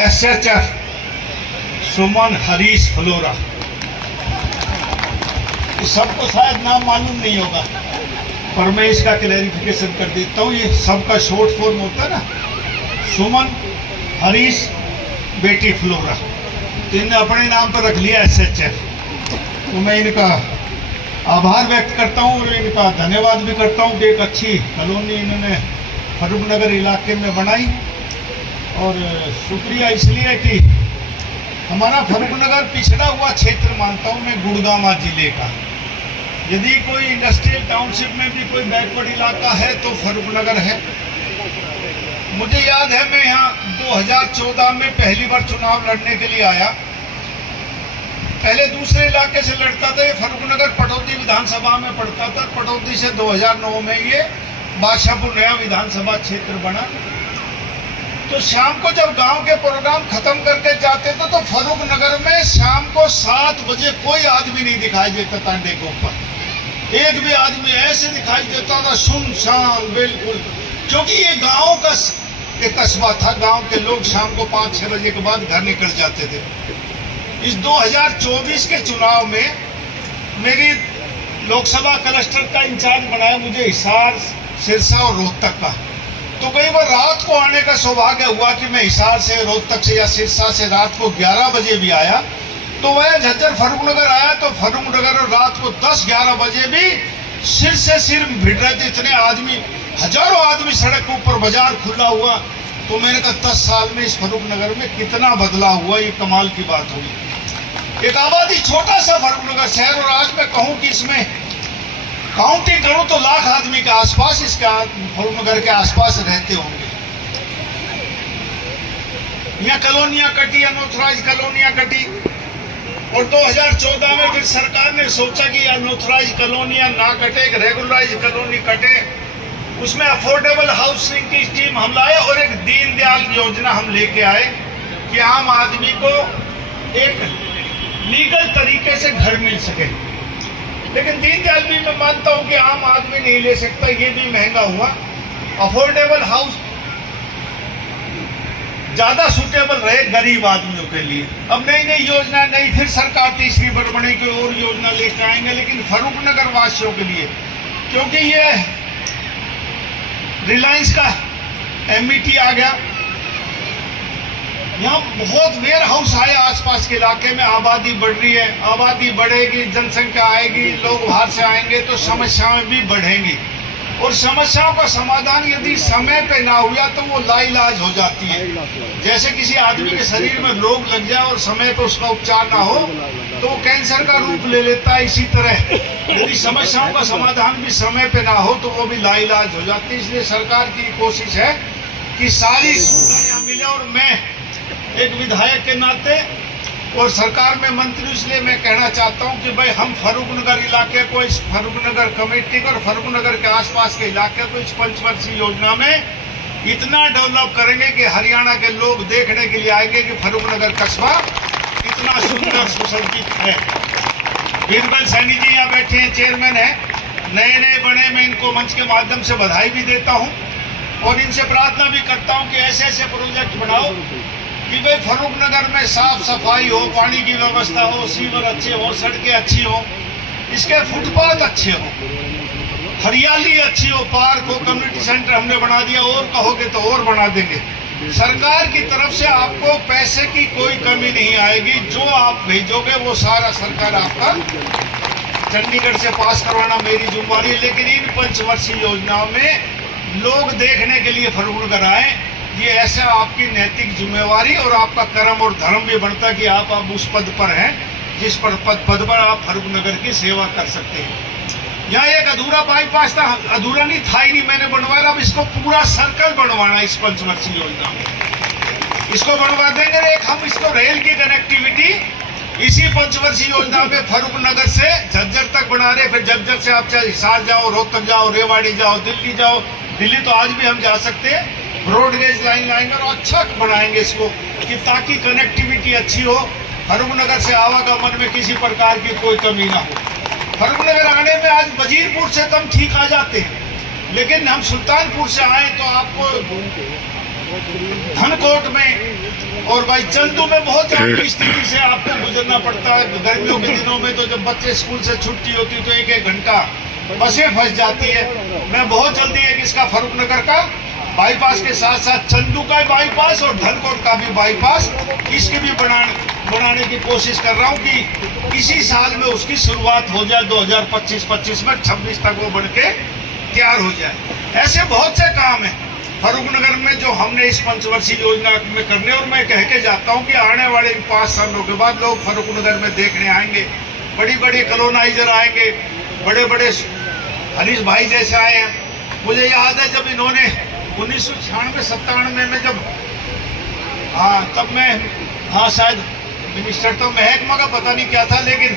SHF सुमन Harish flora, सबको शायद नाम मालूम नहीं होगा, पर मैं इसका क्लैरिफिकेशन कर देता हूँ। ये सबका शॉर्ट फॉर्म होता है ना, सुमन हरीश बेटी फ्लोरा, तो इन्हें अपने नाम पर रख लिया SHF। तो मैं इनका आभार व्यक्त करता हूँ और इनका धन्यवाद भी करता हूँ कि एक अच्छी कॉलोनी इन्होंने फरूखनगर इलाके में बनाई। और शुक्रिया इसलिए कि हमारा फरूखनगर पिछड़ा हुआ क्षेत्र मानता हूँ मैं गुड़गांव जिले का। यदि कोई इंडस्ट्रियल टाउनशिप में भी कोई बैकवर्ड इलाका है तो फरूखनगर है। मुझे याद है मैं यहाँ 2014 में पहली बार चुनाव लड़ने के लिए आया। पहले दूसरे इलाके से लड़ता था। ये फरूखनगर पटौदी विधानसभा में पड़ता था। पटौदी से 2009 में ये बादशाहपुर नया विधानसभा क्षेत्र बना। तो शाम को जब गांव के प्रोग्राम खत्म करके जाते थे तो फरूखनगर में शाम को 7 बजे कोई आदमी नहीं दिखाई देता था डेकों पर। एक भी आदमी ऐसे दिखाई देता था, सुनसान बिल्कुल, क्योंकि ये गांव का एक कस्बा था। गांव के लोग शाम को 5-6 बजे के बाद घर निकल जाते थे। इस 2024 के चुनाव में मेरी लोकसभा क्लस्टर का इंचार्ज बनाया मुझे हिसार, सिरसा और रोहतक का। तो कई बार रात को आने का सौभाग्य हुआ कि मैं हिसार से, रोहतक से या सिरसा से रात को 11 बजे भी आया। तो वह झज्जर फरूखनगर आया तो फरूखनगर और रात को 10-11 बजे भी सिर से सिर भिड़ रहे थे। इतने आदमी, हजारों आदमी सड़क के ऊपर, बाजार खुला हुआ। तो मैंने कहा 10 साल में इस फरूखनगर में कितना बदलाव हुआ, ये कमाल की बात होगी। एक आबादी छोटा सा फरूखनगर शहर, और आज मैं कहूं कि इसमें काउंटिंग करूं तो 1 लाख आदमी के आसपास इसका फरूखनगर के आसपास रहते होंगे। यहाँ कॉलोनियां कटी, अनऑथराइज कॉलोनियां कटी। और 2014 में फिर सरकार ने सोचा कि अनऑथराइज कॉलोनियां ना कटे, रेगुलराइज कॉलोनी कटे। उसमें अफोर्डेबल हाउसिंग की स्कीम हम लाए और एक दीनदयाल योजना हम लेके आए कि आम आदमी को एक लीगल तरीके से घर मिल सके। लेकिन दीनदयाल भी मैं मानता हूं कि आम आदमी नहीं ले सकता, ये भी महंगा हुआ। अफोर्डेबल हाउस ज्यादा सूटेबल रहे गरीब आदमियों के लिए। अब नई नई योजना, नई फिर सरकार तीसरी बार बने कोई और योजना लेकर आएंगे, लेकिन फरूखनगर वासियों के लिए, क्योंकि ये रिलायंस का MET आ गया, यहाँ बहुत वेयर हाउस आए आसपास के इलाके में। आबादी बढ़ रही है, आबादी बढ़ेगी, जनसंख्या आएगी, लोग बाहर से आएंगे तो समस्याएं भी बढ़ेंगी। और समस्याओं का समाधान यदि समय पे ना हुआ तो वो लाइलाज हो जाती है। जैसे किसी आदमी के शरीर में रोग लग जाए और समय पे उसका उपचार ना हो तो वो कैंसर का रूप ले लेता है। इसी तरह यदि समस्याओं का समाधान भी समय पे ना हो तो वो भी लाइलाज हो जाती है। इसलिए सरकार की कोशिश है कि सारी सुविधाएं मिले। और मैं एक विधायक के नाते और सरकार में मंत्री, इसलिए मैं कहना चाहता हूं कि भाई हम फरूखनगर इलाके को, इस फरूखनगर कमेटी को और फरूखनगर के आसपास के इलाके को इस पंचवर्षीय योजना में इतना डेवलप करेंगे कि हरियाणा के लोग देखने के लिए आएंगे कि फरूखनगर कस्बा कितना सुंदर सुसज्जित है। बीरबल सैनी जी यहाँ बैठे हैं, चेयरमैन है, नए नए बने। मैं इनको मंच के माध्यम से बधाई भी देता हूँ और इनसे प्रार्थना भी करता हूँ कि ऐसे ऐसे प्रोजेक्ट बनाओ कि भाई फरूखनगर में साफ सफाई हो, पानी की व्यवस्था हो, सीवर अच्छे हो, सड़कें अच्छी हो, इसके फुटपाथ अच्छे हो, हरियाली अच्छी हो, पार्क हो, कम्युनिटी सेंटर हमने बना दिया, और कहोगे तो और बना देंगे। सरकार की तरफ से आपको पैसे की कोई कमी नहीं आएगी। जो आप भेजोगे वो सारा सरकार आपका चंडीगढ़ से पास करवाना मेरी जिम्मेदारी है। लेकिन इन पंचवर्षीय योजनाओं में लोग देखने के लिए फरूखनगर आए, ये ऐसा आपकी नैतिक जिम्मेवारी और आपका कर्म और धर्म भी बनता है कि आप अब उस पद पर हैं जिस पर पद पर आप फरूखनगर की सेवा कर सकते हैं। यहाँ एक अधूरा बाईपास था, अधूरा नहीं था ही नहीं, मैंने बनवाया। अब इसको पूरा सर्कल बनवाना इस पंचवर्षीय योजना में, इसको बनवा देंगे। एक हम इसको रेल की कनेक्टिविटी इसी पंचवर्षीय योजना में फरूखनगर से झज्जर तक बना रहे। फिर झज्जर से आप चाहे हिसार जाओ, रोहतक जाओ, रेवाड़ी जाओ, दिल्ली जाओ। दिल्ली तो आज भी हम जा सकते हैं। ब्रॉडगेज लाइन लाएंगे और अच्छा बनाएंगे इसको कि ताकि कनेक्टिविटी अच्छी हो, फरूखनगर से आवागमन में किसी प्रकार की कोई कमी ना हो। फरूखनगर आने में आज वजीरपुर से तो हम ठीक आ जाते हैं, लेकिन हम सुल्तानपुर से आए तो आपको धनकोट में और भाई चंदू में बहुत ज्यादा स्थिति से आपको गुजरना पड़ता है। गर्मियों के दिनों में तो जब बच्चे स्कूल से छुट्टी होती है तो एक एक घंटा बसें फंस जाती है। मैं बहुत जल्दी एक इसका फरूखनगर का बाईपास के साथ साथ चंदू का बाईपास और धनकोट का भी बाईपास इसके भी बनाने की कोशिश कर रहा हूं कि इसी साल में उसकी शुरुआत हो जाए। 2025 में 26 तक वो बन के तैयार हो जाए। ऐसे बहुत से काम है फरूखनगर में जो हमने इस पंचवर्षीय योजना में करने, और मैं कह के जाता हूं कि आने वाले 5 सालों के बाद लोग फरूखनगर में देखने आएंगे। बड़ी बड़ी कॉलोनाइजर आएंगे, बड़े बड़े हरीश भाई जैसे आए हैं। मुझे याद है जब इन्होंने 1996-97 में जब तब मैं शायद मिनिस्टर तो महकमा का पता नहीं क्या था, लेकिन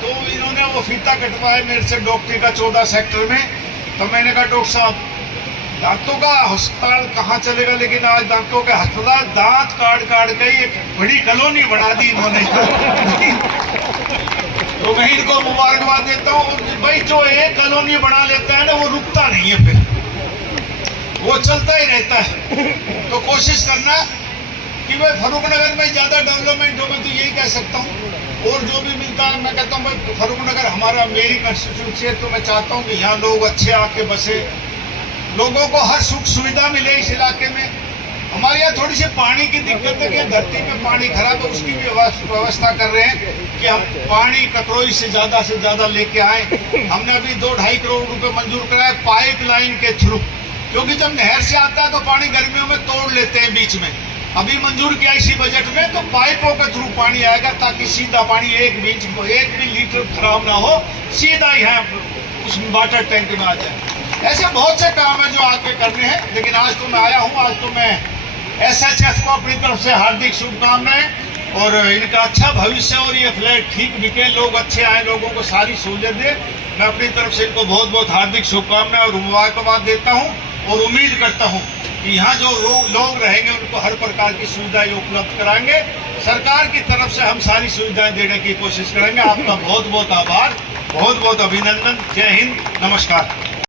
तो इन्होंने वो फीता कटवाया मेरे से डॉक्टरी का 14 सेक्टर में। तो मैंने कहा डॉक्टर साहब दांतों का अस्पताल कहाँ चलेगा, लेकिन आज दांतों के अस्पताल दांत काट के एक बड़ी कॉलोनी बना दी इन्होंने। तो मैं इनको मुबारकबाद देता हूँ भाई। जो एक कॉलोनी बना लेता है ना वो रुकता नहीं है, फिर वो चलता ही रहता है। तो कोशिश करना कि भाई फरूखनगर में ज्यादा डेवलपमेंट हो। मैं तो यही कह सकता हूँ, और जो भी मिलता है मैं कहता हूँ भाई फरूखनगर हमारा मेरी कंस्टिट्यूंसी है, तो मैं चाहता हूँ कि यहाँ लोग अच्छे आके बसे, लोगों को हर सुख सुविधा मिले इस इलाके में। हमारे यहाँ थोड़ी सी पानी की दिक्कत है कि धरती में पानी खराब है, उसकी भी व्यवस्था कर रहे हैं कि हम पानी कटोरी से ज्यादा लेके आए। हमने अभी 2-2.5 करोड़ रुपए मंजूर कराए पाइपलाइन के थ्रू, क्योंकि जब नहर से आता है तो पानी गर्मियों में तोड़ लेते हैं बीच में। अभी मंजूर किया इसी बजट में, तो पाइपों के थ्रू पानी आएगा ताकि सीधा पानी एक भी लीटर खराब ना हो, सीधा यहाँ उस वाटर टैंक में आ जाए। ऐसे बहुत से काम है जो आगे करने हैं। लेकिन आज तो मैं आया हूँ, आज तो मैं SHF को अपनी तरफ से हार्दिक शुभकामनाएं और इनका अच्छा भविष्य और ये फ्लैट ठीक बिके, लोग अच्छे आए, लोगों को सारी सहूलियत दे। मैं अपनी तरफ से इनको बहुत बहुत हार्दिक शुभकामनाएं और मुबारकबाद देता हूँ और उम्मीद करता हूँ कि यहाँ जो लोग रहेंगे उनको हर प्रकार की सुविधाएं उपलब्ध कराएंगे। सरकार की तरफ से हम सारी सुविधाएं देने की कोशिश करेंगे। आपका बहुत बहुत आभार, बहुत बहुत अभिनंदन। जय हिंद, नमस्कार।